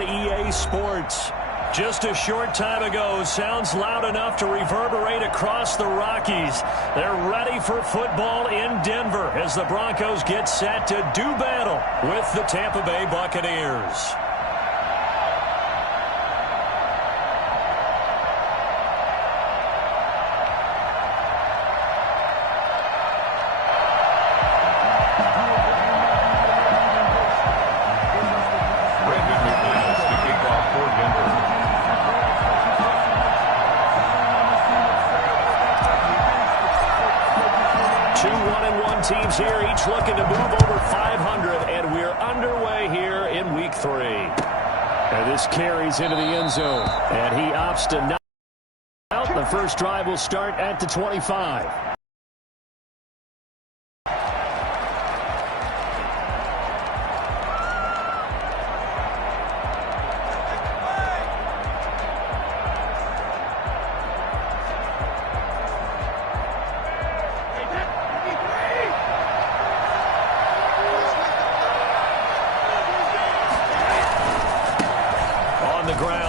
on EA Sports. Just a short time ago, sounds loud enough to reverberate across the Rockies. They're ready for football in Denver as the Broncos get set to do battle with the Tampa Bay Buccaneers. Teams here, each looking to move over 500, and we're underway here in Week 3. And this carries into the end zone, and he opts to knock out. The first drive will start at the 25.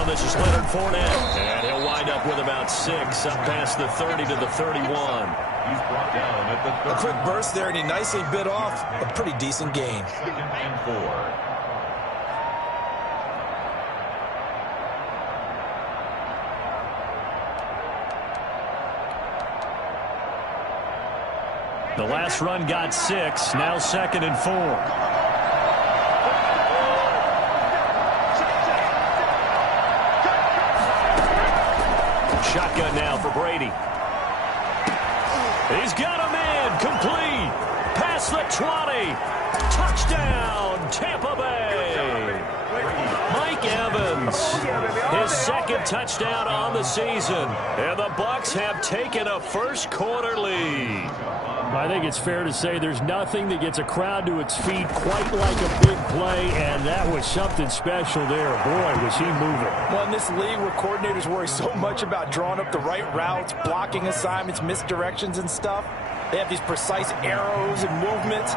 This is Leonard Fournette, and he'll wind up with about 6 up past the 30 to the 31. He's brought down at the 30. A quick burst there, and he nicely bit off a pretty decent gain. 2nd and 4. The last run got 6, now 2nd and 4. Shotgun now for Brady. He's got him in. Complete. Past the 20. Touchdown, Tampa Bay. Mike Evans, his 2nd touchdown on the season. And the Bucs have taken a first-quarter lead. I think it's fair to say there's nothing that gets a crowd to its feet quite like a big play, and that was something special there. Boy, was he moving. Well, in this league where coordinators worry so much about drawing up the right routes, blocking assignments, misdirections and stuff, they have these precise arrows and movements.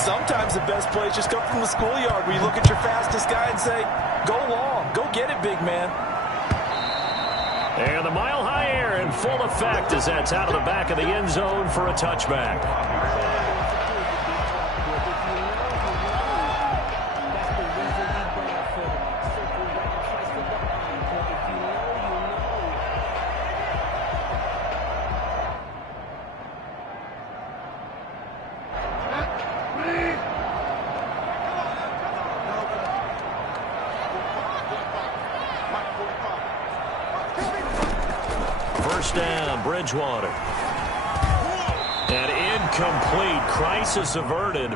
Sometimes the best plays just come from the schoolyard where you look at your fastest guy and say, go long, go get it, big man. And the mile-high air in full effect as that's out of the back of the end zone for a touchback. Down, Bridgewater. And incomplete. Crisis averted.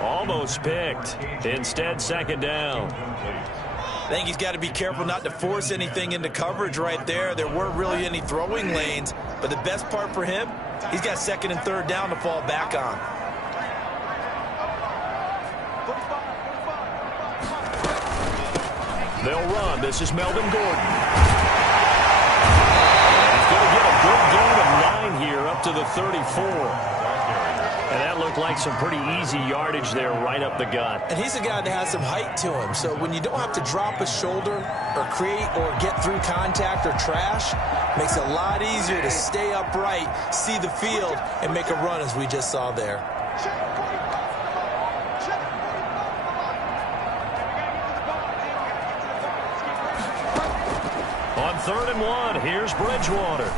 Almost picked. Instead, 2nd down. I think he's got to be careful not to force anything into coverage right there. There weren't really any throwing lanes. But the best part for him, he's got 2nd and 3rd down to fall back on. They'll run. This is Melvin Gordon. Going to get a good gain of 9 here up to the 34. And that looked like some pretty easy yardage there right up the gut. And he's a guy that has some height to him. So when you don't have to drop a shoulder or create or get through contact or trash, makes it a lot easier to stay upright, see the field, and make a run as we just saw there. On 3rd and 1, here's Bridgewater.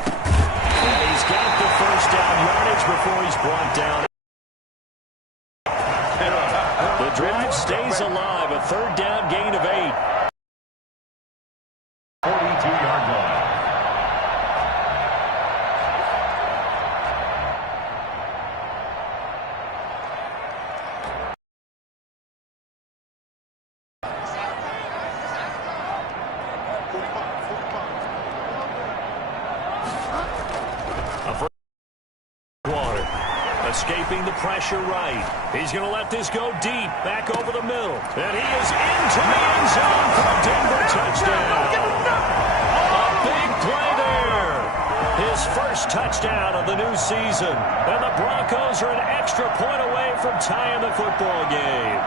And he's got the first down yardage before he's brought down. The drive stays alive, a 3rd down gain of 8. 42-yard line. Escaping the pressure right. He's going to let this go deep, back over the middle. And he is into the end zone for a Denver touchdown. A big play there. His first touchdown of the new season. And the Broncos are an extra point away from tying the football game.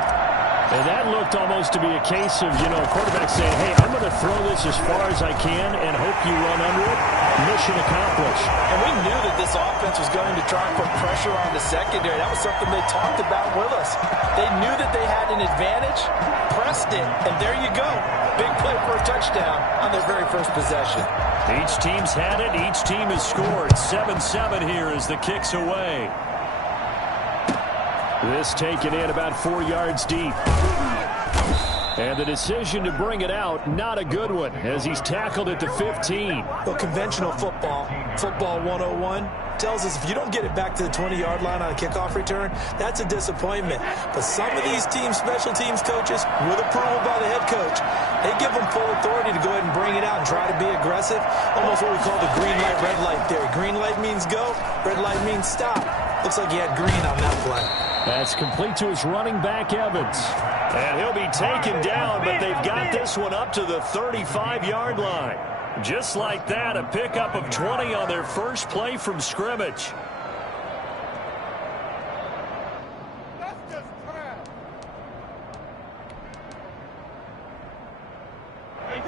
And that looked almost to be a case of, a quarterback saying, hey, I'm going to throw this as far as I can and hope you run under it. Mission accomplished. And we knew that this offense was going to try and put pressure on the secondary. That was something they talked about with us. They knew that they had an advantage, pressed it, and there you go. Big play for a touchdown on their very first possession. Each team's had it. Each team has scored. 7-7 here as the kick's away. This taken in about 4 yards deep. And the decision to bring it out, not a good one, as he's tackled at the 15. Well, conventional football 101, tells us if you don't get it back to the 20-yard line on a kickoff return, that's a disappointment. But some of these teams, special teams coaches, with approval by the head coach, they give them full authority to go ahead and bring it out and try to be aggressive. Almost what we call the green light, red light theory. Green light means go, red light means stop. Looks like he had green on that play. That's complete to his running back, Evans. And he'll be taken down, but they've got this one up to the 35-yard line. Just like that, a pickup of 20 on their first play from scrimmage.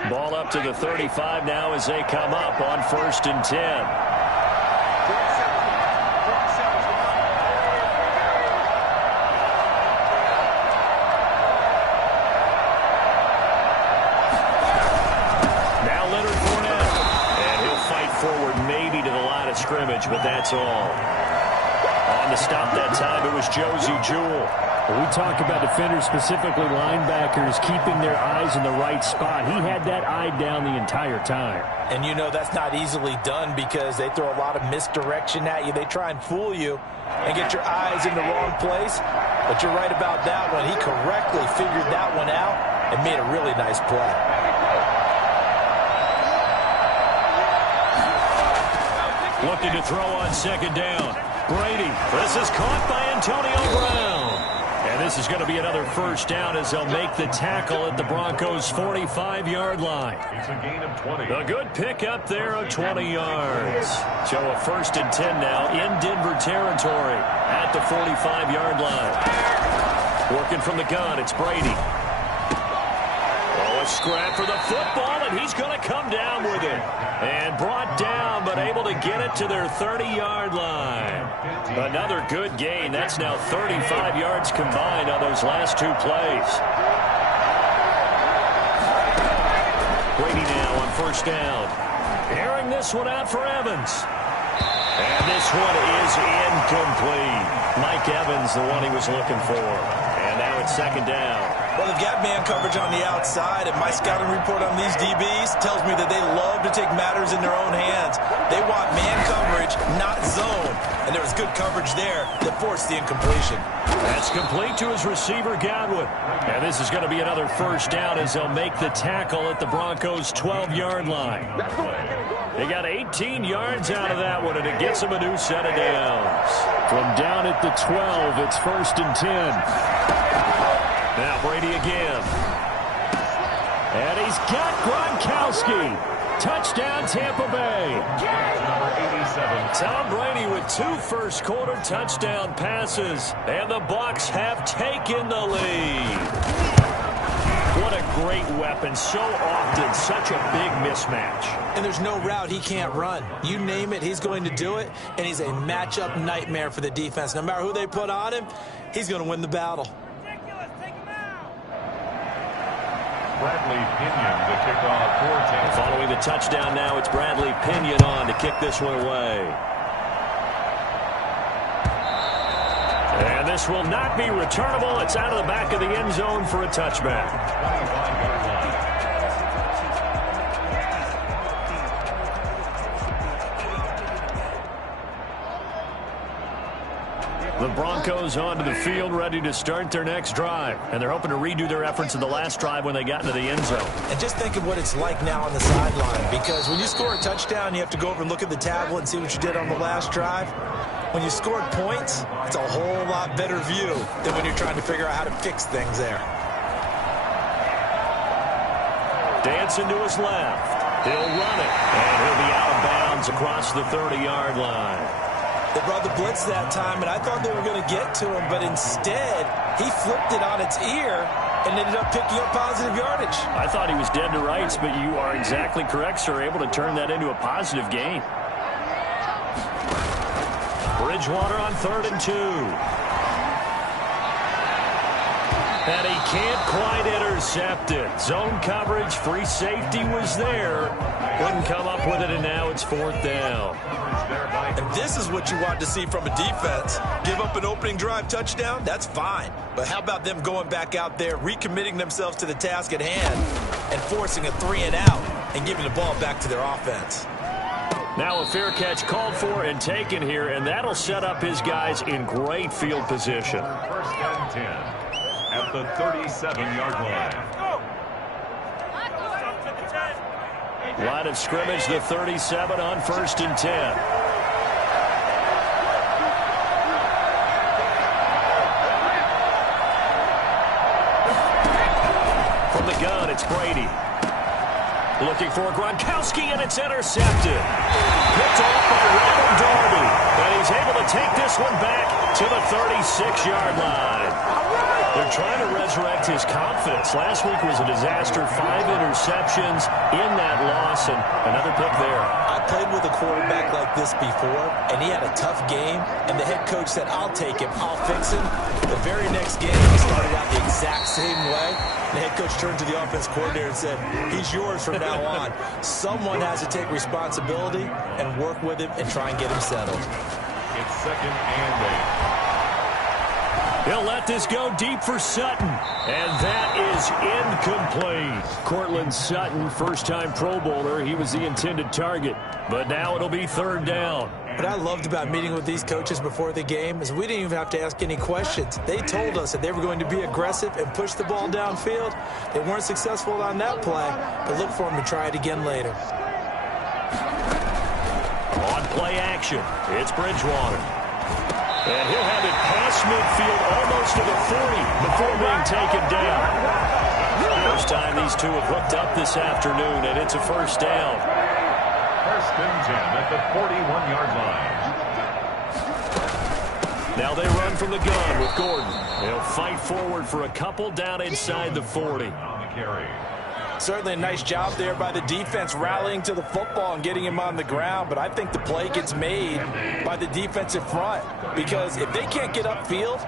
Ball up to the 35 now as they come up on 1st and 10. Scrimmage, but that's all. On the stop that time, it was Josie Jewell. We talk about defenders, specifically linebackers, keeping their eyes in the right spot. He had that eye down the entire time. And that's not easily done because they throw a lot of misdirection at you. They try and fool you and get your eyes in the wrong place. But you're right about that one. He correctly figured that one out and made a really nice play. Looking to throw on 2nd down. Brady. This is caught by Antonio Brown. And this is going to be another 1st down as they'll make the tackle at the Broncos' 45-yard line. It's a gain of 20. A good pickup there of 20 yards. So a 1st and 10 now in Denver territory at the 45-yard line. Working from the gun, it's Brady. Oh, a scrap for the football, and he's going to come down with it. And brought down, but able to get it to their 30-yard line. Another good gain. That's now 35 yards combined on those last 2 plays. Brady now on 1st down. Airing this one out for Evans. And this one is incomplete. Mike Evans, the one he was looking for. And now it's 2nd down. Well, they've got man coverage on the outside, and my scouting report on these DBs tells me that they love to take matters in their own hands. They want man coverage, not zone. And there was good coverage there that forced the incompletion. That's complete to his receiver, Godwin. And this is going to be another 1st down as they'll make the tackle at the Broncos' 12-yard line. They got 18 yards out of that one, and it gets them a new set of downs. From down at the 12, it's 1st and 10. Now Brady again. And he's got Gronkowski. Touchdown, Tampa Bay. Number 87. Tom Brady with 2 first-quarter touchdown passes. And the Bucs have taken the lead. What a great weapon. So often, such a big mismatch. And there's no route he can't run. You name it, he's going to do it. And he's a matchup nightmare for the defense. No matter who they put on him, he's going to win the battle. Bradley Pinion to kick off for Tampa. Following the touchdown now, it's Bradley Pinion on to kick this one away. And this will not be returnable. It's out of the back of the end zone for a touchback. 25-yard line. The Broncos onto the field, ready to start their next drive. And they're hoping to redo their efforts in the last drive when they got into the end zone. And just think of what it's like now on the sideline. Because when you score a touchdown, you have to go over and look at the tablet and see what you did on the last drive. When you scored points, it's a whole lot better view than when you're trying to figure out how to fix things there. Dancing to his left. He'll run it. And he'll be out of bounds across the 30-yard line. They brought the blitz that time, and I thought they were going to get to him, but instead, he flipped it on its ear and ended up picking up positive yardage. I thought he was dead to rights, but you are exactly correct, sir. Able to turn that into a positive gain. Bridgewater on 3rd and 2. And he can't quite intercept it. Zone coverage, free safety was there. Couldn't come up with it, and now it's 4th down. And this is what you want to see from a defense. Give up an opening drive touchdown, that's fine. But how about them going back out there, recommitting themselves to the task at hand, and forcing a 3-and-out and giving the ball back to their offense. Now a fair catch called for and taken here, and that'll set up his guys in great field position. 1st and 10 at the 37-yard line. Line of scrimmage, the 37 on 1st and 10. From the gun, it's Brady. Looking for Gronkowski, and it's intercepted. Picked off by Robert Darby. And he's able to take this one back to the 36-yard line. They're trying to resurrect his confidence. Last week was a disaster. 5 interceptions in that loss, and another pick there. I played with a quarterback like this before, and he had a tough game, and the head coach said, I'll take him, I'll fix him. The very next game, he started out the exact same way. The head coach turned to the offense coordinator and said, he's yours from now on. Someone has to take responsibility and work with him and try and get him settled. It's 2nd and 8. He'll let this go deep for Sutton. And that is incomplete. Cortland Sutton, first-time Pro Bowler. He was the intended target. But now it'll be 3rd down. What I loved about meeting with these coaches before the game is we didn't even have to ask any questions. They told us that they were going to be aggressive and push the ball downfield. They weren't successful on that play, but look for them to try it again later. On play action, it's Bridgewater. And he'll have it past midfield almost to the 40 before being taken down. First time these two have hooked up this afternoon, and it's a 1st down. 1st and 10 at the 41-yard line. Now they run from the gun with Gordon. They'll fight forward for a couple down inside the 40. On the carry. Certainly a nice job there by the defense rallying to the football and getting him on the ground, but I think the play gets made by the defensive front because if they can't get upfield,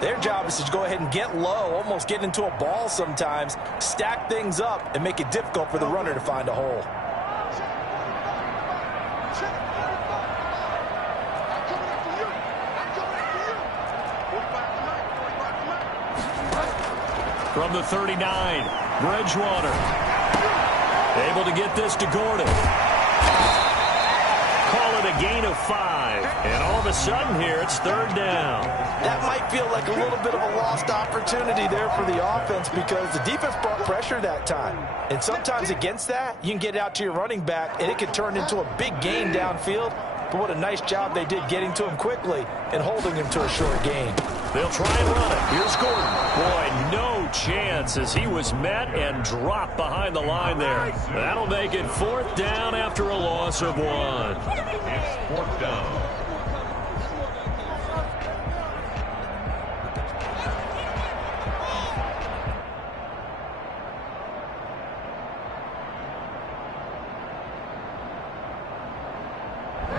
their job is to go ahead and get low, almost get into a ball sometimes, stack things up, and make it difficult for the runner to find a hole. From the 39, Bridgewater. Able to get this to Gordon. Call it a gain of 5. And all of a sudden here, it's 3rd down. That might feel like a little bit of a lost opportunity there for the offense because the defense brought pressure that time. And sometimes against that, you can get out to your running back, and it could turn into a big gain downfield. But what a nice job they did getting to him quickly and holding him to a short gain. They'll try and run it. Here's Gordon. Boy, no chance as he was met and dropped behind the line there. That'll make it 4th down after a loss of 1. It's 4th down.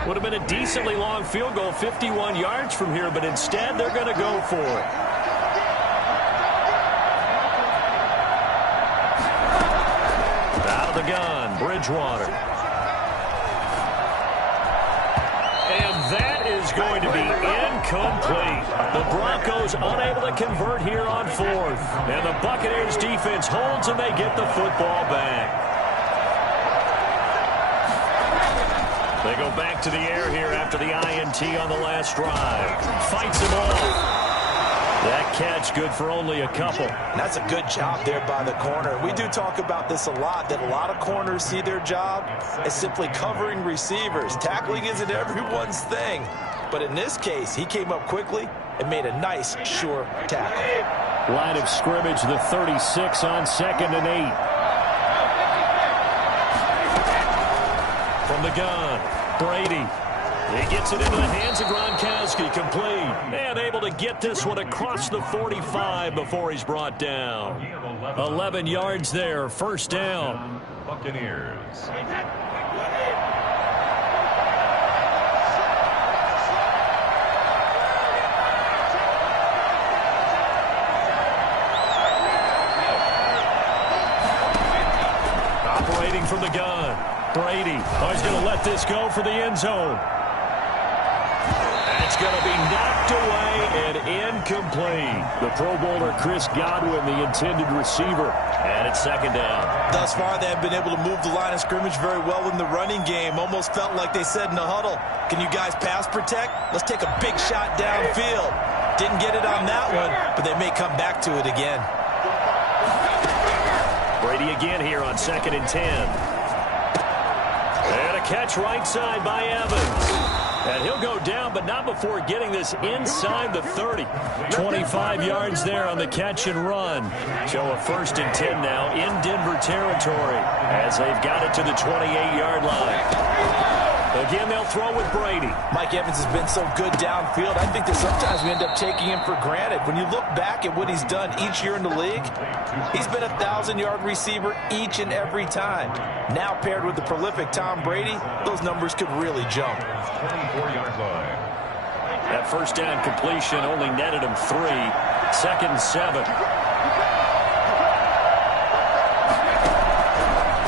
Would have been a decently long field goal, 51 yards from here, but instead they're going to go for it. Out of the gun, Bridgewater. And that is going to be incomplete. The Broncos unable to convert here on 4th. And the Buccaneers defense holds and they get the football back. They go back to the air here after the INT on the last drive. Fights him off. That catch good for only a couple. That's a good job there by the corner. We do talk about this a lot, that a lot of corners see their job as simply covering receivers. Tackling isn't everyone's thing. But in this case, he came up quickly and made a nice, sure tackle. Line of scrimmage, the 36 on 2nd and 8. From the gun, Brady. He gets it into the hands of Gronkowski, complete. And able to get this one across the 45 before he's brought down. 11 yards there, first down. Buccaneers. Operating from the gun. Brady. Oh, he's going to let this go for the end zone. That's going to be knocked away and incomplete. The Pro Bowler Chris Godwin, the intended receiver. And it's second down. Thus far, they have been able to move the line of scrimmage very well in the running game. Almost felt like they said in the huddle, can you guys pass protect? Let's take a big shot downfield. Didn't get it on that one, but they may come back to it again. Brady again here on 2nd and 10. And a catch right side by Evans. And he'll go down, but not before getting this inside the 30. 25 yards there on the catch and run. So a 1st and 10 now in Denver territory as they've got it to the 28-yard line. Again, they'll throw with Brady. Mike Evans has been so good downfield. I think that sometimes we end up taking him for granted. When you look back at what he's done each year in the league, he's been a 1,000-yard receiver each and every time. Now paired with the prolific Tom Brady, those numbers could really jump. 24-yard line. That first down completion only netted him 3. 2nd and 7.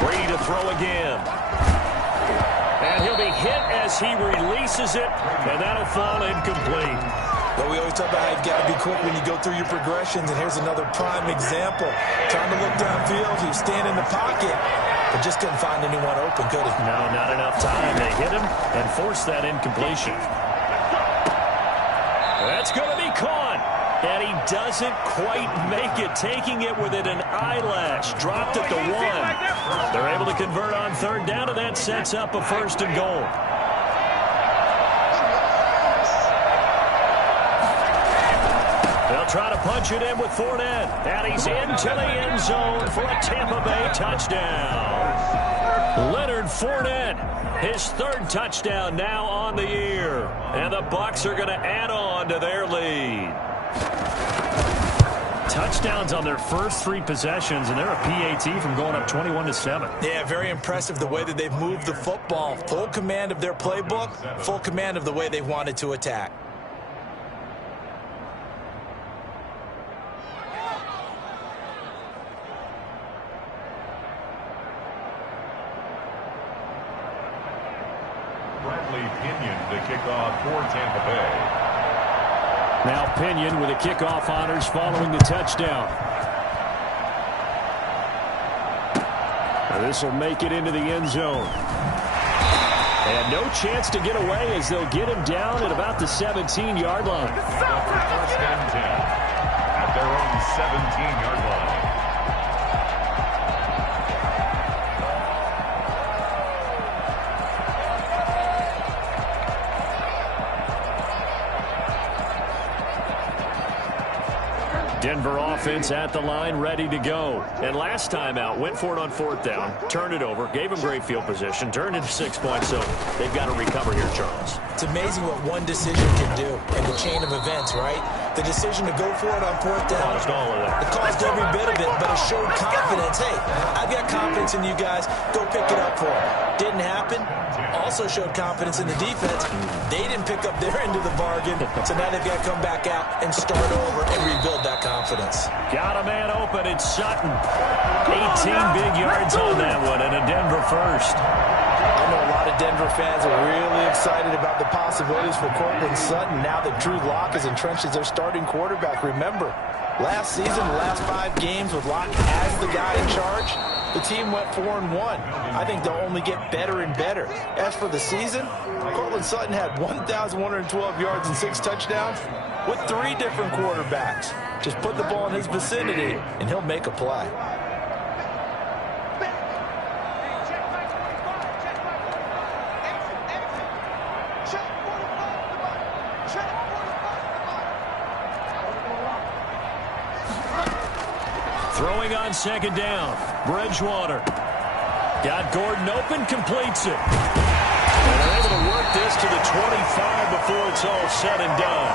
Brady to throw again. And he'll be hit as he releases it, and that'll fall incomplete. But we always talk about how you've got to be quick when you go through your progressions, and here's another prime example. Trying to look downfield, he was standing in the pocket, but just couldn't find anyone open, could he? No, not enough time. They hit him and forced that incompletion. That's going to be caught. And he doesn't quite make it, taking it within an eyelash. Dropped at the 1. They're able to convert on 3rd down, and that sets up a 1st and goal. They'll try to punch it in with Fournette. And he's into the end zone for a Tampa Bay touchdown. Leonard Fournette, his 3rd touchdown now on the year. And the Bucs are going to add on to their lead. Touchdowns on their first 3 possessions, and they're a PAT from going up 21-7. Yeah, very impressive the way that they've moved the football. Full command of their playbook, full command of the way they've wanted to attack. Bradley Pinion to kick off for Tampa Bay. Now Pinion with the kickoff honors following the touchdown. This will make it into the end zone. And no chance to get away as they'll get him down at about the 17-yard line. First and 10 at their own 17-yard line. Denver offense at the line, ready to go. And last time out, went for it on 4th down, turned it over, gave him great field position, turned into 6 points, so they've got to recover here, Charles. It's amazing what one decision can do in the chain of events, right? The decision to go for it on 4th down. Caused all of that. It caused every bit of it, but it showed confidence. Hey, I've got confidence in you guys. Go pick it up for them. Didn't happen. Also showed confidence in the defense. They didn't pick up their end of the bargain, so now they've got to come back out and start over and rebuild that confidence. Got a man open. It's Sutton. 18 big yards on that one, and a Denver first. I know a lot of Denver fans are really excited about the possibilities for Cortland Sutton now that Drew Lock is entrenched as their starting quarterback. Remember, last season, the last 5 games with Lock as the guy in charge, the team went 4-1. I think they'll only get better and better. As for the season, Cortland Sutton had 1,112 yards and 6 touchdowns with 3 different quarterbacks. Just put the ball in his vicinity, and he'll make a play. Throwing on 2nd down. Bridgewater. Got Gordon open, completes it. And they're able to work this to the 25 before it's all said and done.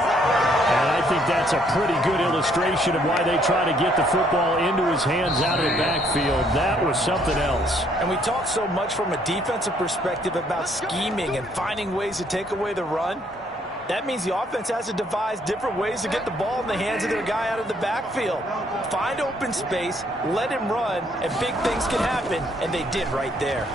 And I think that's a pretty good illustration of why they try to get the football into his hands out of the backfield. That was something else. And we talk so much from a defensive perspective about scheming and finding ways to take away the run. That means the offense has to devise different ways to get the ball in the hands of their guy out of the backfield. Find open space, let him run, and big things can happen, and they did right there.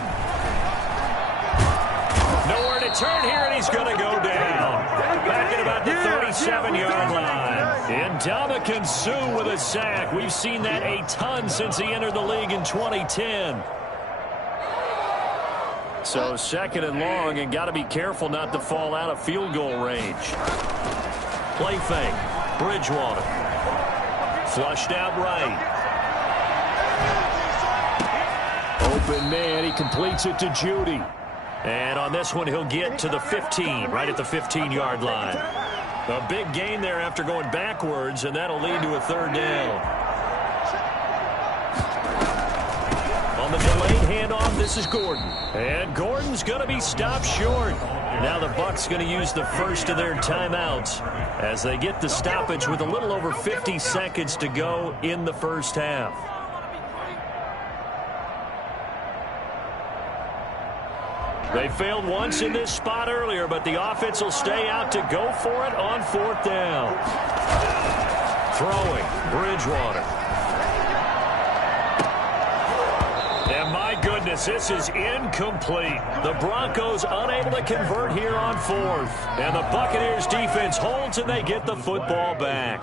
Nowhere to turn here, and he's going to go down. Back at about the 37-yard line. Ndamukong Suh with a sack. We've seen that a ton since he entered the league in 2010. So second and long, and got to be careful not to fall out of field goal range. Play fake. Bridgewater. Flushed out right. Open man. He completes it to Judy. And on this one, he'll get to the 15, right at the 15-yard line. A big gain there after going backwards, and that'll lead to a third down. On the delayed handoff, this is Gordon. And Gordon's going to be stopped short. Now the Bucs going to use the first of their timeouts as they get the stoppage with a little over 50 seconds to go in the first half. They failed once in this spot earlier, but the offense will stay out to go for it on fourth down. Throwing, Bridgewater. And my goodness, this is incomplete. The Broncos unable to convert here on fourth. And the Buccaneers defense holds and they get the football back.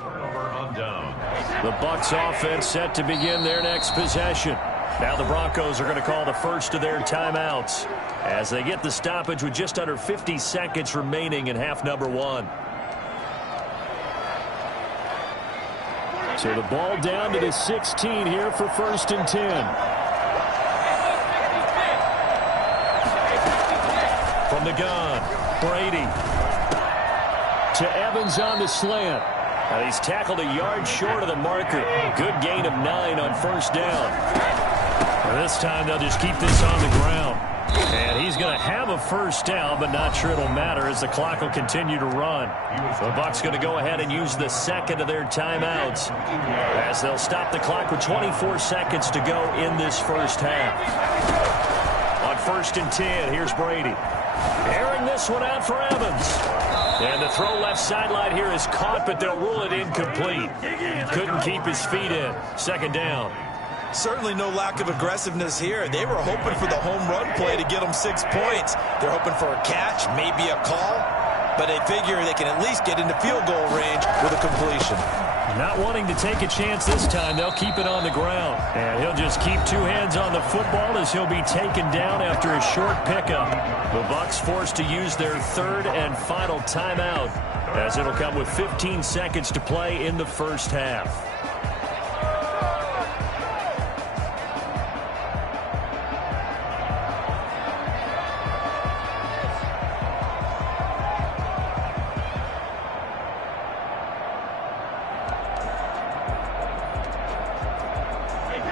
The Bucs offense set to begin their next possession. Now the Broncos are going to call the first of their timeouts as they get the stoppage with just under 50 seconds remaining in half number one. So the ball down to the 16 here for first and 10. From the gun, Brady. To Evans on the slant. And he's tackled a yard short of the marker. Good gain of 9 on first down. And this time they'll just keep this on the ground. And he's going to have a first down, but not sure it'll matter as the clock will continue to run. The Bucs going to go ahead and use the second of their timeouts as they'll stop the clock with 24 seconds to go in this first half. On first and 10, here's Brady. Airing this one out for Evans. And the throw left sideline here is caught, but they'll rule it incomplete. Couldn't keep his feet in. Second down. Certainly no lack of aggressiveness here. They were hoping for the home run play to get them 6 points. They're hoping for a catch, maybe a call, but they figure they can at least get into field goal range with a completion. Not wanting to take a chance this time, they'll keep it on the ground. And he'll just keep 2 hands on the football as he'll be taken down after a short pickup. The Bucs forced to use their third and final timeout as it'll come with 15 seconds to play in the first half.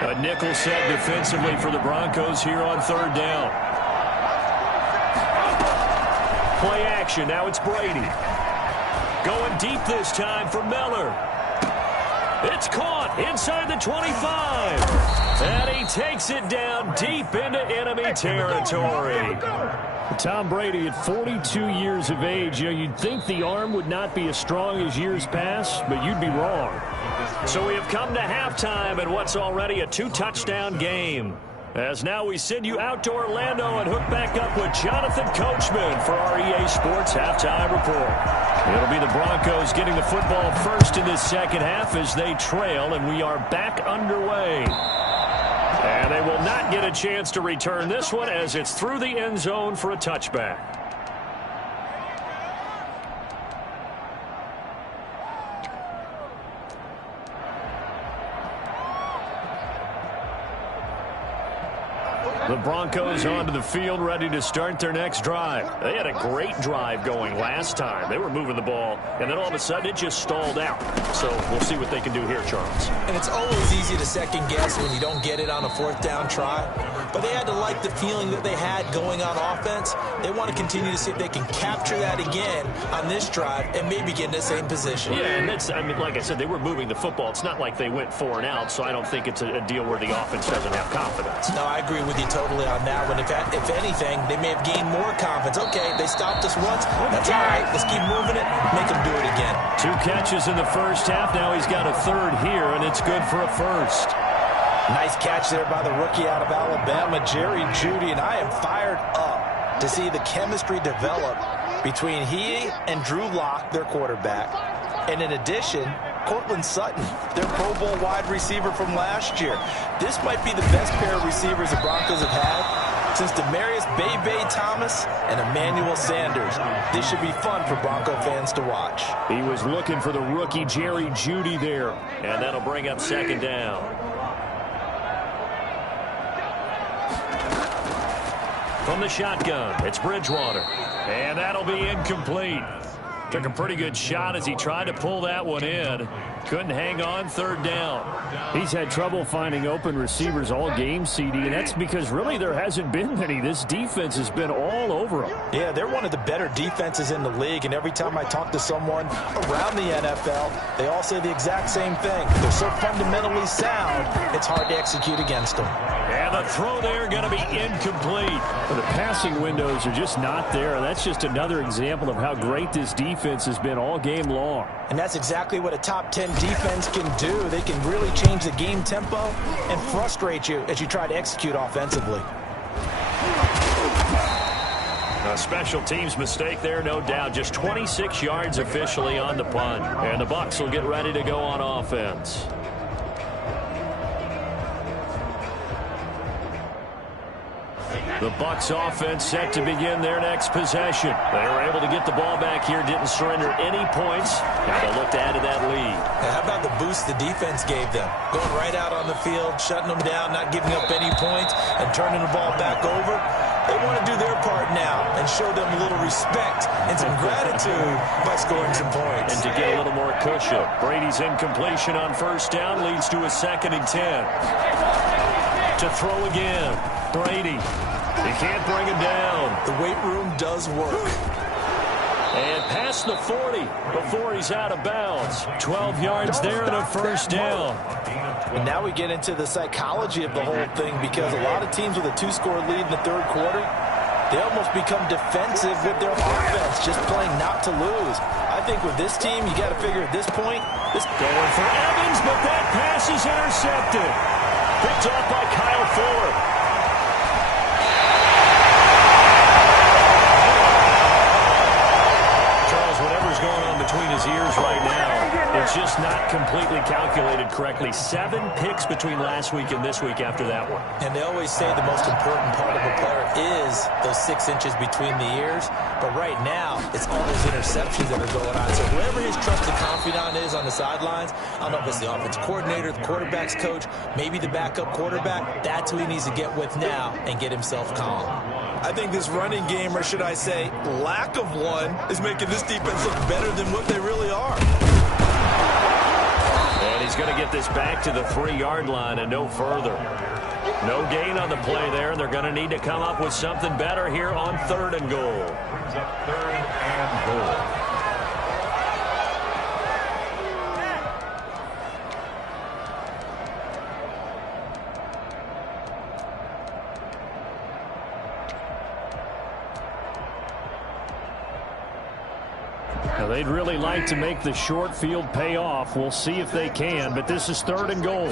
A nickel set defensively for the Broncos here on third down. Play action. Now it's Brady. Going deep this time for Miller. It's caught inside the 25. And he takes it down deep into enemy territory. Tom Brady at 42 years of age. You know, you'd think the arm would not be as strong as years past, but you'd be wrong. So we have come to halftime in what's already a 2-touchdown game. As now we send you out to Orlando and hook back up with Jonathan Coachman for our EA Sports Halftime Report. It'll be the Broncos getting the football first in this second half as they trail, and we are back underway. And they will not get a chance to return this one as it's through the end zone for a touchback. The Broncos onto the field ready to start their next drive. They had a great drive going last time. They were moving the ball, and then all of a sudden it just stalled out. So we'll see what they can do here, Charles. And it's always easy to second guess when you don't get it on a fourth down try. but they had to like the feeling that they had going on offense. They want to continue to see if they can capture that again on this drive and maybe get in the same position. Yeah, and that's, I mean, like I said, they were moving the football. It's not like they went 4 and out, so I don't think it's a deal where the offense doesn't have confidence. No, I agree with you totally on that one. If anything, they may have gained more confidence. Okay, they stopped us once. That's all right. Let's keep moving it. Make them do it again. 2 catches in the first half. Now he's got a third here, and it's good for a first. Nice catch there by the rookie out of Alabama, Jerry Jeudy, and I am fired up to see the chemistry develop between he and Drew Lock, their quarterback, and in addition, Cortland Sutton, their Pro Bowl wide receiver from last year. This might be the best pair of receivers the Broncos have had since Demaryius Bebe Thomas and Emmanuel Sanders. This should be fun for Bronco fans to watch. He was looking for the rookie Jerry Jeudy there, and that'll bring up second down. From the shotgun, it's Bridgewater. And that'll be incomplete. Took a pretty good shot as he tried to pull that one in. Couldn't hang on, third down. He's had trouble finding open receivers all game, CD, and that's because really there hasn't been many. This defense has been all over them. Yeah, they're one of the better defenses in the league, and every time I talk to someone around the NFL, they all say the exact same thing. They're so fundamentally sound, it's hard to execute against them. And the throw there going to be incomplete. The passing windows are just not there. That's just another example of how great this defense has been all game long. And that's exactly what a top 10 defense can do. They can really change the game tempo and frustrate you as you try to execute offensively. A special teams mistake there, no doubt. Just 26 yards officially on the punt. And the Bucs will get ready to go on offense. The Bucs offense set to begin their next possession. They were able to get the ball back here, didn't surrender any points. Now they'll look to add to that lead. Now, how about the boost the defense gave them? Going right out on the field, shutting them down, not giving up any points, and turning the ball back over. They want to do their part now and show them a little respect and some gratitude by scoring some points. And to get a little more cushion. Brady's incompletion on first down leads to a 2nd and 10. To throw again. Brady. He can't bring him down. The weight room does work. And past the 40 before he's out of bounds. 12 yards there and a first down. And now we get into the psychology of the whole thing, because a lot of teams with a 2-score lead in the third quarter, they almost become defensive with their offense, just playing not to lose. I think with this team, you got to figure at this point, this going for Evans, but that pass is intercepted. Picked off by Kyle Fuller. Going on between his ears right now, it's just not completely calculated correctly. 7 picks between last week and this week after that one. And they always say the most important part of a player is those 6 inches between the ears, but right now it's all those interceptions that are going on. So whoever his trusted confidant is on the sidelines, I don't know if it's the offense coordinator, the quarterback's coach, maybe the backup quarterback, that's who he needs to get with now and get himself calm. I think this running game, or should I say lack of one, is making this defense look better than what they really are. And he's going to get this back to the 3-yard line and no further. No gain on the play there, and they're going to need to come up with something better here on 3rd and goal. Brings up 3rd and goal. Now they'd really like to make the short field pay off. We'll see if they can, but this is 3rd and goal.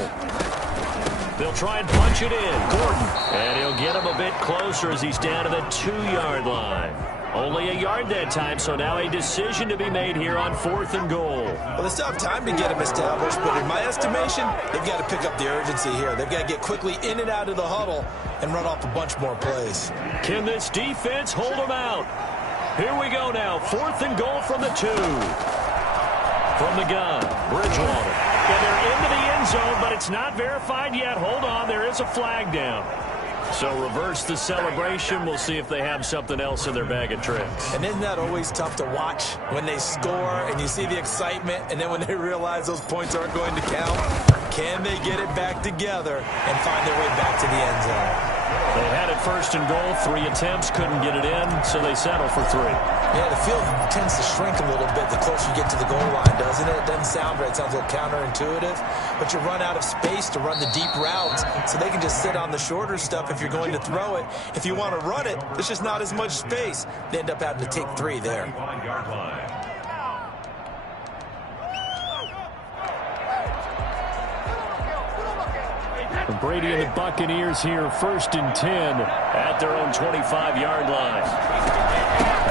They'll try and punch it in. Gordon. And he'll get him a bit closer as he's down to the 2-yard line. Only a yard that time, so now a decision to be made here on 4th and goal. Well, they still have time to get him established, but in my estimation, they've got to pick up the urgency here. They've got to get quickly in and out of the huddle and run off a bunch more plays. Can this defense hold them out? Here we go now. 4th and goal from the 2. From the gun, Bridgewater. And they're into the end zone, but it's not verified yet. Hold on, there is a flag down. So reverse the celebration. We'll see if they have something else in their bag of tricks. And isn't that always tough to watch when they score and you see the excitement, and then when they realize those points aren't going to count? Can they get it back together and find their way back to the end zone? They had it first and goal. 3 attempts, couldn't get it in, so they settle for 3. Yeah, the field tends to shrink a little bit the closer you get to the goal line, doesn't it? It doesn't sound right. It sounds a little counterintuitive. But you run out of space to run the deep routes, so they can just sit on the shorter stuff if you're going to throw it. If you want to run it, there's just not as much space. They end up having to take 3 there. Brady and the Buccaneers here, 1st and 10 at their own 25-yard line.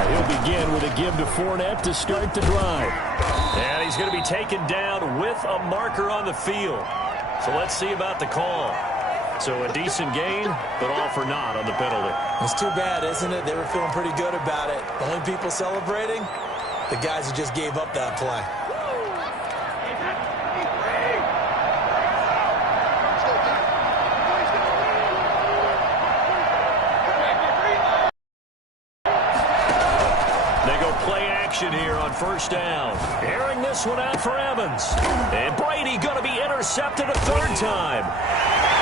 He'll begin with a give to Fournette to start the drive. And he's going to be taken down with a marker on the field. So let's see about the call. So a decent gain, but all for naught on the penalty. It's too bad, isn't it? They were feeling pretty good about it. The only people celebrating, the guys who just gave up that play. Here on 1st down. Airing this one out for Evans. And Brady going to be intercepted a 3rd time.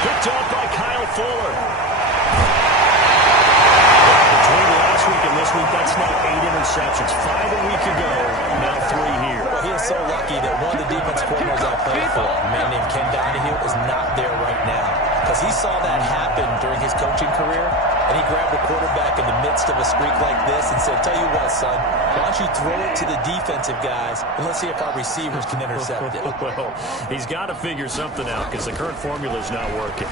Picked up by Kyle Fuller. Between last week and this week, that's now 8 interceptions. 5 a week ago, now 3 here. Well, he is so lucky that one of the defense coordinators I played for, a man named Ken Donahue, is not there right now. Because he saw that happen during his coaching career, and he grabbed a quarterback in the midst of a streak like this and said, tell you what, son, why don't you throw it to the defensive guys, and let's see if our receivers can intercept it. Well, he's got to figure something out because the current formula is not working.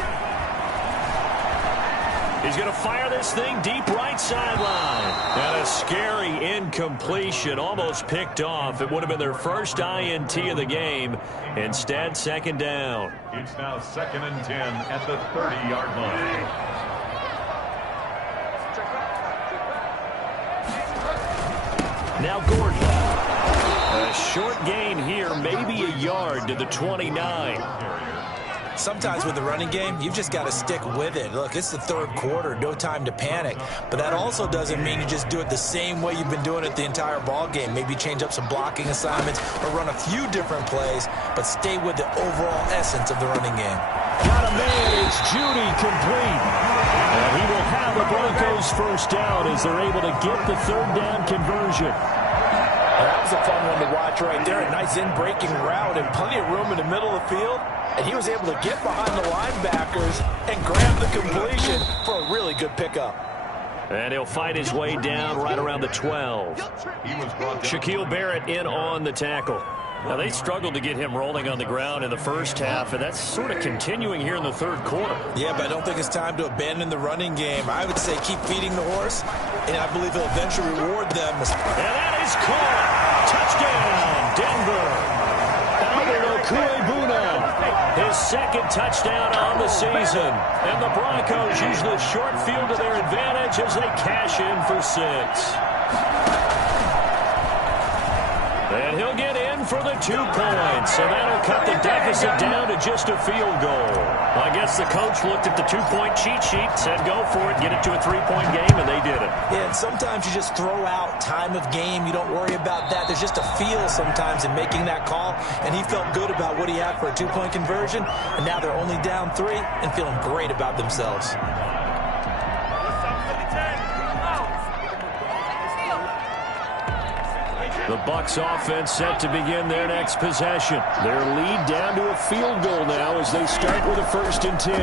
He's going to fire this thing deep right sideline. And a scary incompletion, almost picked off. It would have been their first INT of the game. Instead, 2nd down. It's now 2nd and 10 at the 30-yard line. Now Gordon. A short gain here, maybe a yard to the 29. Sometimes with the running game, you've just got to stick with it. Look, it's the 3rd quarter, no time to panic. But that also doesn't mean you just do it the same way you've been doing it the entire ball game. Maybe change up some blocking assignments or run a few different plays, but stay with the overall essence of the running game. Got a man, it's Judy complete. And he will have the Broncos 1st down as they're able to get the 3rd down conversion. That was a fun one to watch right there. A nice in-breaking route and plenty of room in the middle of the field. And he was able to get behind the linebackers and grab the completion for a really good pickup. And he'll fight his way down right around the 12. Shaquille Barrett in on the tackle. Now, they struggled to get him rolling on the ground in the 1st half, and that's sort of continuing here in the 3rd quarter. Yeah, but I don't think it's time to abandon the running game. I would say keep feeding the horse, and I believe he'll eventually reward them. And that is caught. Touchdown, Denver. His 2nd touchdown on the season. And the Broncos use the short field to their advantage as they cash in for 6. And he'll get in for the 2 points. So that'll cut the deficit down to just a field goal. I guess the coach looked at the 2-point cheat sheet, said go for it, get it to a 3-point game, and they did it. Yeah, and sometimes you just throw out time of game. You don't worry about that. There's just a feel sometimes in making that call, and he felt good about what he had for a 2-point conversion, and now they're only down 3 and feeling great about themselves. The Bucs offense set to begin their next possession. Their lead down to a field goal now as they start with a 1st and 10.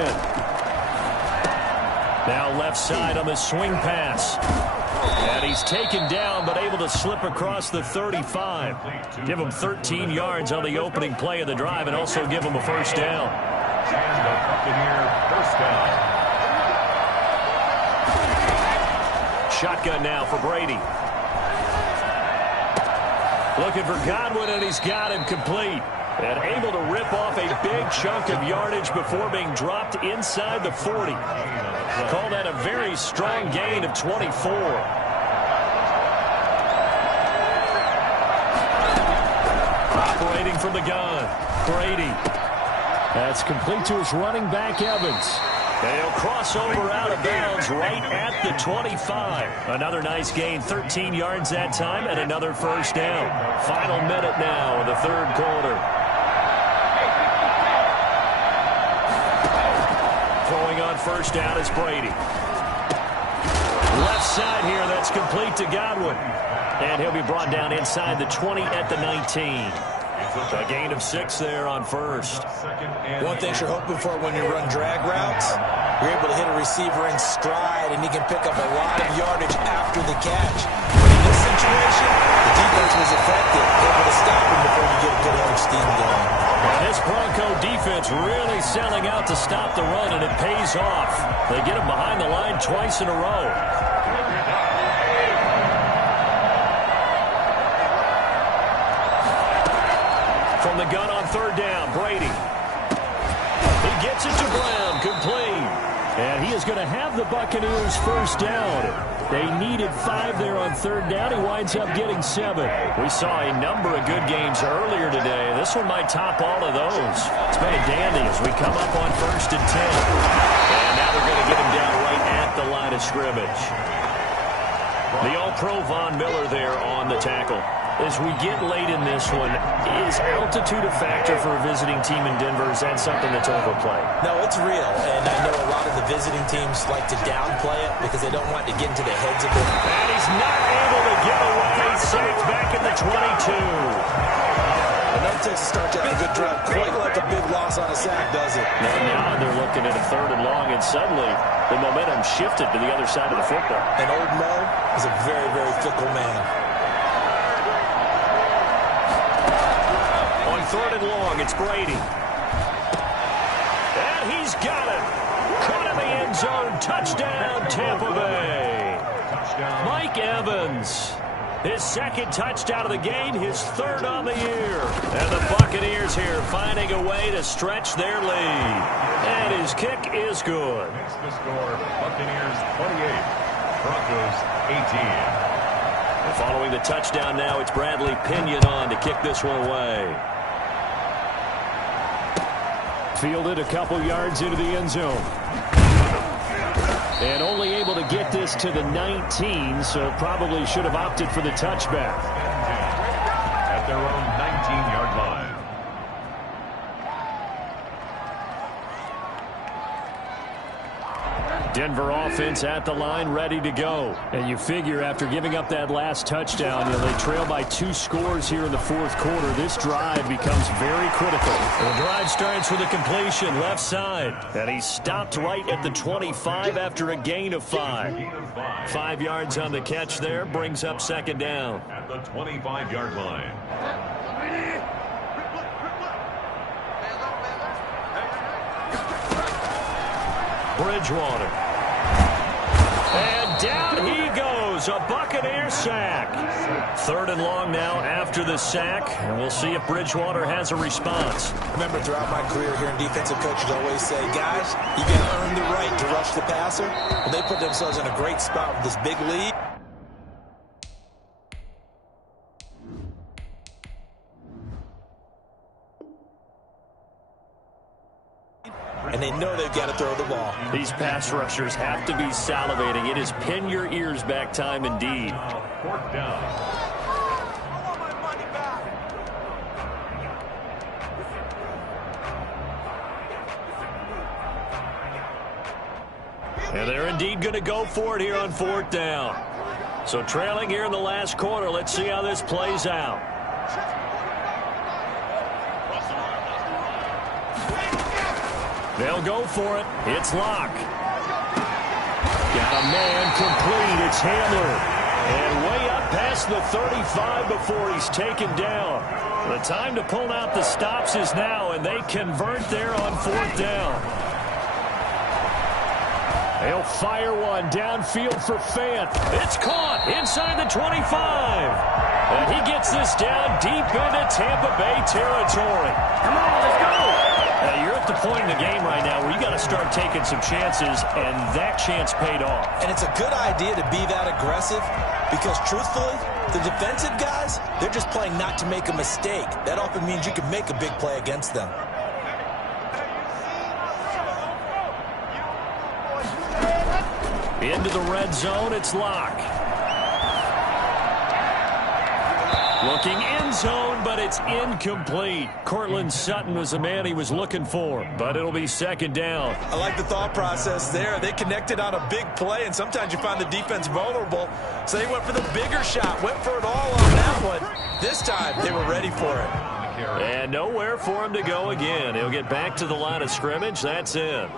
Now left side on the swing pass. And he's taken down but able to slip across the 35. Give him 13 yards on the opening play of the drive and also give him a 1st down. And the Buccaneer 1st down. Shotgun now for Brady. Looking for Godwin, and he's got him complete. And able to rip off a big chunk of yardage before being dropped inside the 40. Call that a very strong gain of 24. Operating from the gun, Brady. That's complete to his running back, Evans. And he'll cross over out of bounds right at the 25. Another nice gain, 13 yards that time, and another 1st down. Final minute now in the 3rd quarter. Throwing on first down is Brady. Left side here, that's complete to Godwin. And he'll be brought down inside the 20 at the 19. A gain of 6 there on first. One thing you're hoping for when you run drag routes, you're able to hit a receiver in stride, and he can pick up a lot of yardage after the catch. But in this situation, the defense was effective, able to stop him before you get a good head of steam going. And this Bronco defense really selling out to stop the run, and it pays off. They get him behind the line twice in a row. From the gun on third down, Brady. He gets it to Brown, complete. And he is going to have the Buccaneers first down. They needed 5 there on third down. He winds up getting 7. We saw a number of good games earlier today. This one might top all of those. It's been a dandy as we come up on first and 10. And now they're going to get him down right at the line of scrimmage. The All-Pro Von Miller there on the tackle. As we get late in this one, is altitude a factor for a visiting team in Denver? Is that something that's overplayed? No, it's real, and I know a lot of the visiting teams like to downplay it because they don't want to get into the heads of it. And he's not able to get away. Sacked back at the 22. And that takes a start to have a good drive. Quite like a big loss on a sack, does it? Now they're looking at a 3rd and long, and suddenly the momentum shifted to the other side of the football. And old Mo is a very, very fickle man. 3rd and long, it's Brady. And he's got it. Caught in the end zone. Touchdown, Tampa Bay. Mike Evans. His 2nd touchdown of the game, his 3rd on the year. And the Buccaneers here finding a way to stretch their lead. And his kick is good. Makes the score Buccaneers 28, Broncos 18. And following the touchdown now, it's Bradley Pinion on to kick this one away. Fielded a couple yards into the end zone. And only able to get this to the 19, so probably should have opted for the touchback. At their own 19-yard line. Denver offense at the line, ready to go. And you figure after giving up that last touchdown, they trail by 2 scores here in the 4th quarter. This drive becomes very critical. The drive starts with a completion left side. And he's stopped right at the 25 after a gain of 5. 5 yards on the catch there, brings up 2nd down. At the 25-yard line. Bridgewater. And down he goes. A Buccaneer sack. 3rd and long now after the sack. And we'll see if Bridgewater has a response. Remember, throughout my career here in defensive coaches always say, guys, you got to earn the right to rush the passer. Well, they put themselves in a great spot with this big lead. And they know they've got to throw the ball. These pass rushers have to be salivating. It is pin your ears back time indeed. 4th down. And they're indeed going to go for it here on 4th down. So trailing here in the last quarter. Let's see how this plays out. They'll go for it. It's Locke. Got a man complete. It's Handler. And way up past the 35 before he's taken down. The time to pull out the stops is now, and they convert there on 4th down. They'll fire one downfield for Fant. It's caught inside the 25. And he gets this down deep into Tampa Bay territory. Come on, let's go. You're at the point in the game right now where you got to start taking some chances, and that chance paid off. And it's a good idea to be that aggressive because, truthfully, the defensive guys, they're just playing not to make a mistake. That often means you can make a big play against them. Into the red zone, it's Locke. Looking end zone, but it's incomplete. Cortland Sutton was the man he was looking for, but it'll be second down. I like the thought process there. They connected on a big play, and sometimes you find the defense vulnerable, so they went for the bigger shot, went for it all on that one. This time, they were ready for it. And nowhere for him to go again. He'll get back to the line of scrimmage. That's it.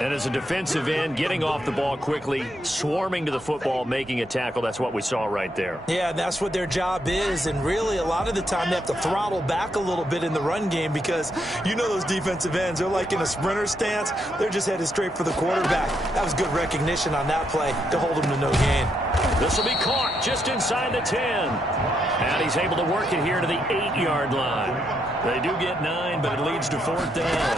And as a defensive end, getting off the ball quickly, swarming to the football, making a tackle, that's what we saw right there. Yeah, and that's what their job is. And really, a lot of the time, they have to throttle back a little bit in the run game because you know those defensive ends, they're like in a sprinter stance. They're just headed straight for the quarterback. That was good recognition on that play to hold him to no gain. This will be caught just inside the 10. And he's able to work it here to the 8-yard line. They do get 9, but it leads to fourth down.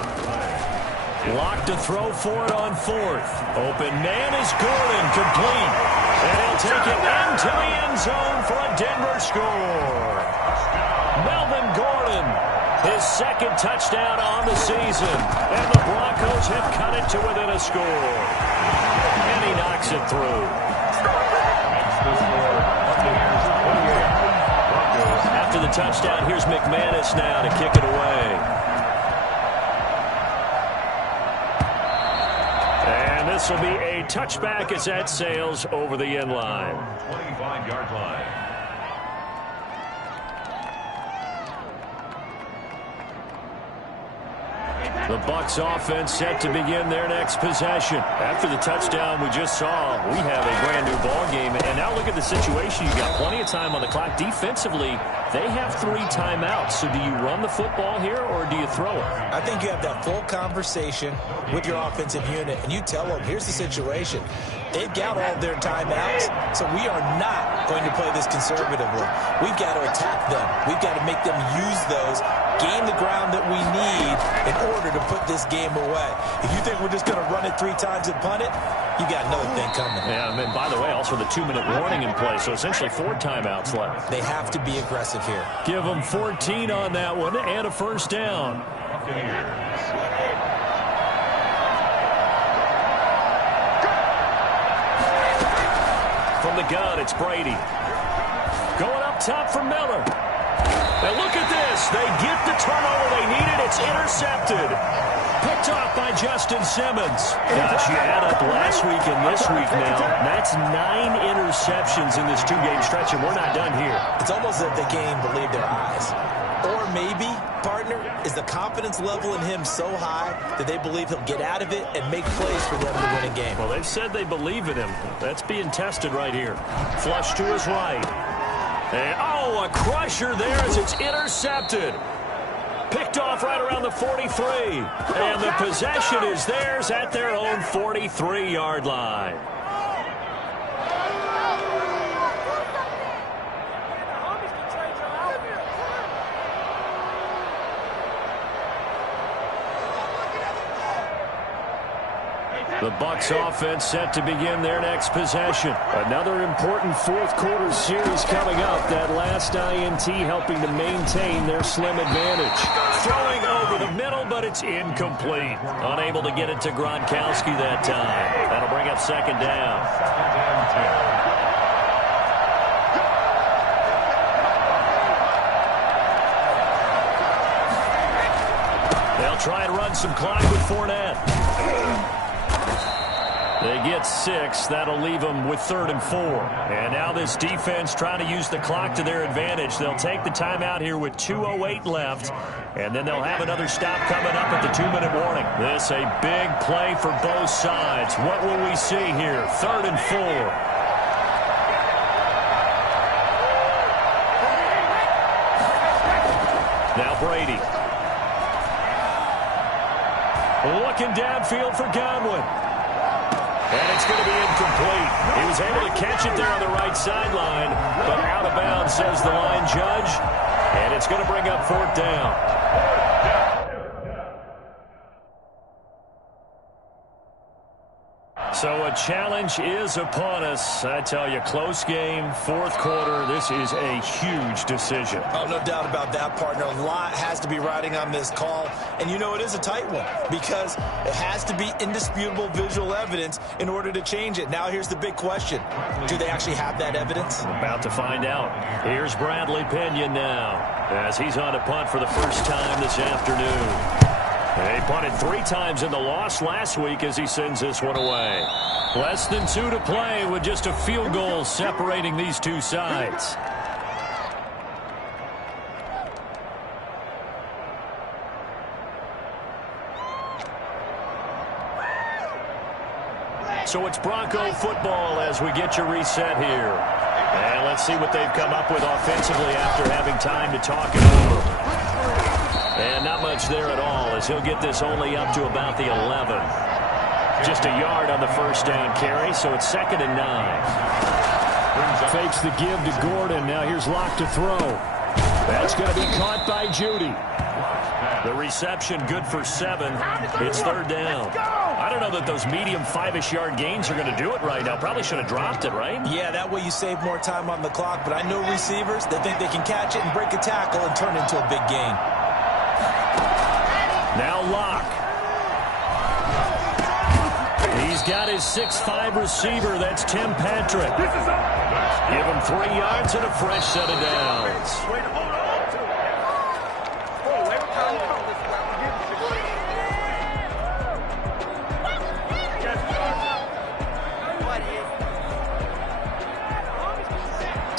Locked to throw for it on fourth. Open man is Gordon, complete. And he'll take it into the end zone for a Denver score. Melvin Gordon, his second touchdown on the season. And the Broncos have cut it to within a score. And he knocks it through. After the touchdown, here's McManus now to kick it away. And this will be a touchback as that sails over the end line. 25-yard line. The Bucs offense set to begin their next possession. After the touchdown we just saw, we have a brand new ball game. And now look at the situation. You've got plenty of time on the clock. Defensively, they have 3 timeouts. So do you run the football here or do you throw it? I think you have that full conversation with your offensive unit, and you tell them, here's the situation. They've got all their timeouts, so we are not going to play this conservatively. We've got to attack them. We've got to make them use those, gain the ground that we need in order to put this game away. If you think we're just going to run it 3 times and punt it, you got another thing coming. Yeah, and by the way, also the 2-minute warning in play, so essentially 4 timeouts left. They have to be aggressive here. Give them 14 on that one and a first down. From the gun, it's Brady. Going up top for Miller. Now look at this. They get the turnover they needed. It's intercepted. Picked off by Justin Simmons. Gosh, you add up last week and this week now. That's 9 interceptions in this 2-game stretch, and we're not done here. It's almost as if they can't even believe their eyes. Or maybe, partner, is the confidence level in him so high that they believe he'll get out of it and make plays for them to win a game. Well, they've said they believe in him. That's being tested right here. Flush to his right. And, oh, a crusher there as it's intercepted. Picked off right around the 43. And the possession is theirs at their own 43-yard line. The Bucs offense set to begin their next possession. Another important fourth-quarter series coming up. That last INT helping to maintain their slim advantage. Throwing over the middle, but it's incomplete. Unable to get it to Gronkowski that time. That'll bring up second down. They'll try and run some clock with Fournette. They get 6. That'll leave them with 3rd and 4. And now this defense trying to use the clock to their advantage. They'll take the timeout here with 2:08 left. And then they'll have another stop coming up at the 2-minute warning. This a big play for both sides. What will we see here? 3rd and 4. Now Brady. Looking downfield for Godwin. And it's going to be incomplete. He was able to catch it there on the right sideline, but out of bounds, says the line judge. And it's going to bring up 4th down. So a challenge is upon us. I tell you, close game, fourth quarter. This is a huge decision. Oh, no doubt about that, partner. A lot has to be riding on this call. And you know it is a tight one because it has to be indisputable visual evidence in order to change it. Now here's the big question. Do they actually have that evidence? About to find out. Here's Bradley Pinion now as he's on a punt for the first time this afternoon. He punted 3 times in the loss last week as he sends this one away. Less than 2 to play with just a field goal separating these two sides. So it's Bronco football as we get you reset here. And let's see what they've come up with offensively after having time to talk it over. And not much there at all as he'll get this only up to about the 11. Just a yard on the first down carry, so it's 2nd and 9. Fakes the give to Gordon. Now here's Locke to throw. That's going to be caught by Judy. The reception good for 7. It's 3rd down. I don't know that those medium 5-ish yard gains are going to do it right now. Probably should have dropped it, right? Yeah, that way you save more time on the clock. But I know receivers, they think they can catch it and break a tackle and turn it into a big gain. Now Locke. He's got his 6'5 receiver. That's Tim Patrick. Give him 3 yards and a fresh set of downs.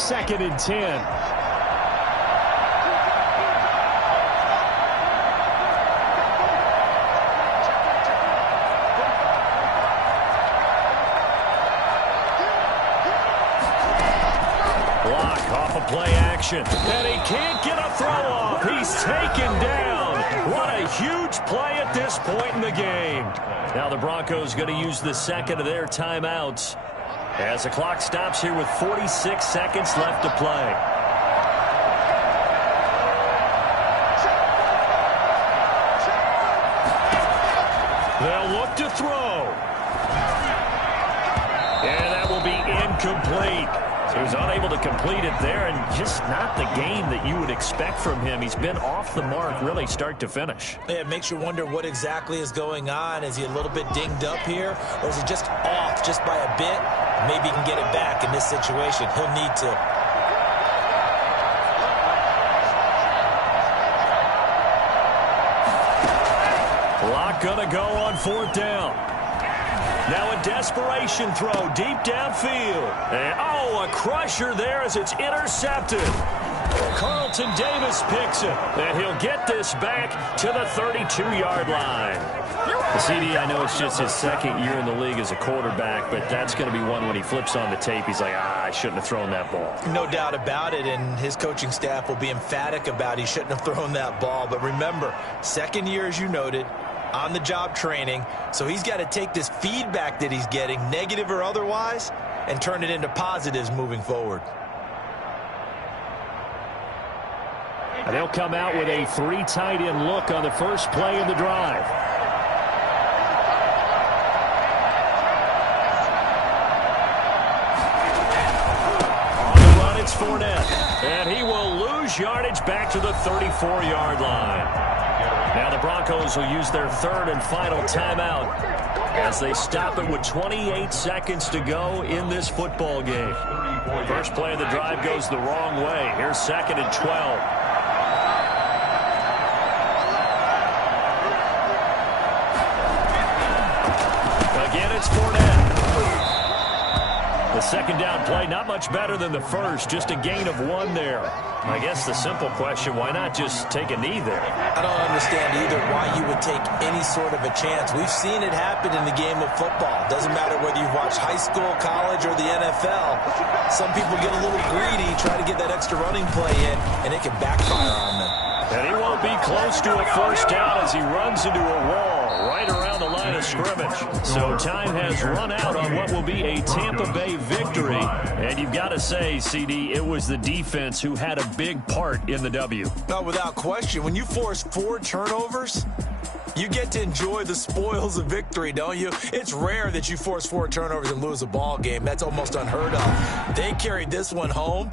Second and 10. Play action, and he can't get a throw off. He's taken down. What a huge play at this point in the game. Now the Broncos going to use the second of their timeouts as the clock stops here with 46 seconds left to play. They'll look to throw. And that will be incomplete. So he was unable to complete it there, and just not the game that you would expect from him. He's been off the mark really start to finish. Yeah, it makes you wonder what exactly is going on. Is he a little bit dinged up here, or is he just off just by a bit? Maybe he can get it back in this situation. He'll need to. Locke gonna go on 4th down. Now a desperation throw deep downfield. And, a crusher there as it's intercepted. Carlton Davis picks it. And he'll get this back to the 32-yard line. The CD, I know it's just his 2nd year in the league as a quarterback, but that's going to be one when he flips on the tape. He's like, I shouldn't have thrown that ball. No doubt about it, and his coaching staff will be emphatic about he shouldn't have thrown that ball. But remember, 2nd year, as you noted, on-the-job training, so he's got to take this feedback that he's getting, negative or otherwise, and turn it into positives moving forward. And they'll come out with a 3 tight end look on the first play of the drive. On the run, it's Fournette, and he will lose yardage back to the 34-yard line. Now the Broncos will use their 3rd and final timeout as they stop it with 28 seconds to go in this football game. First play of the drive goes the wrong way. Here's 2nd and 12. Again, it's Fournette. The 2nd down play, not much better than the first, just a gain of 1 there. I guess the simple question, why not just take a knee there? I don't understand either why you would take any sort of a chance. We've seen it happen in the game of football. Doesn't matter whether you've watched high school, college, or the NFL. Some people get a little greedy, try to get that extra running play in, and it can backfire on them. And he won't be close to a first down as he runs into a wall right around the line of scrimmage. So time has run out on what will be a Tampa Bay victory. And you've got to say, CD, it was the defense who had a big part in the W. No, without question. When you force 4 turnovers, You get to enjoy the spoils of victory, don't you? It's rare that you force 4 turnovers and lose a ball game. That's almost unheard of. They carried this one home.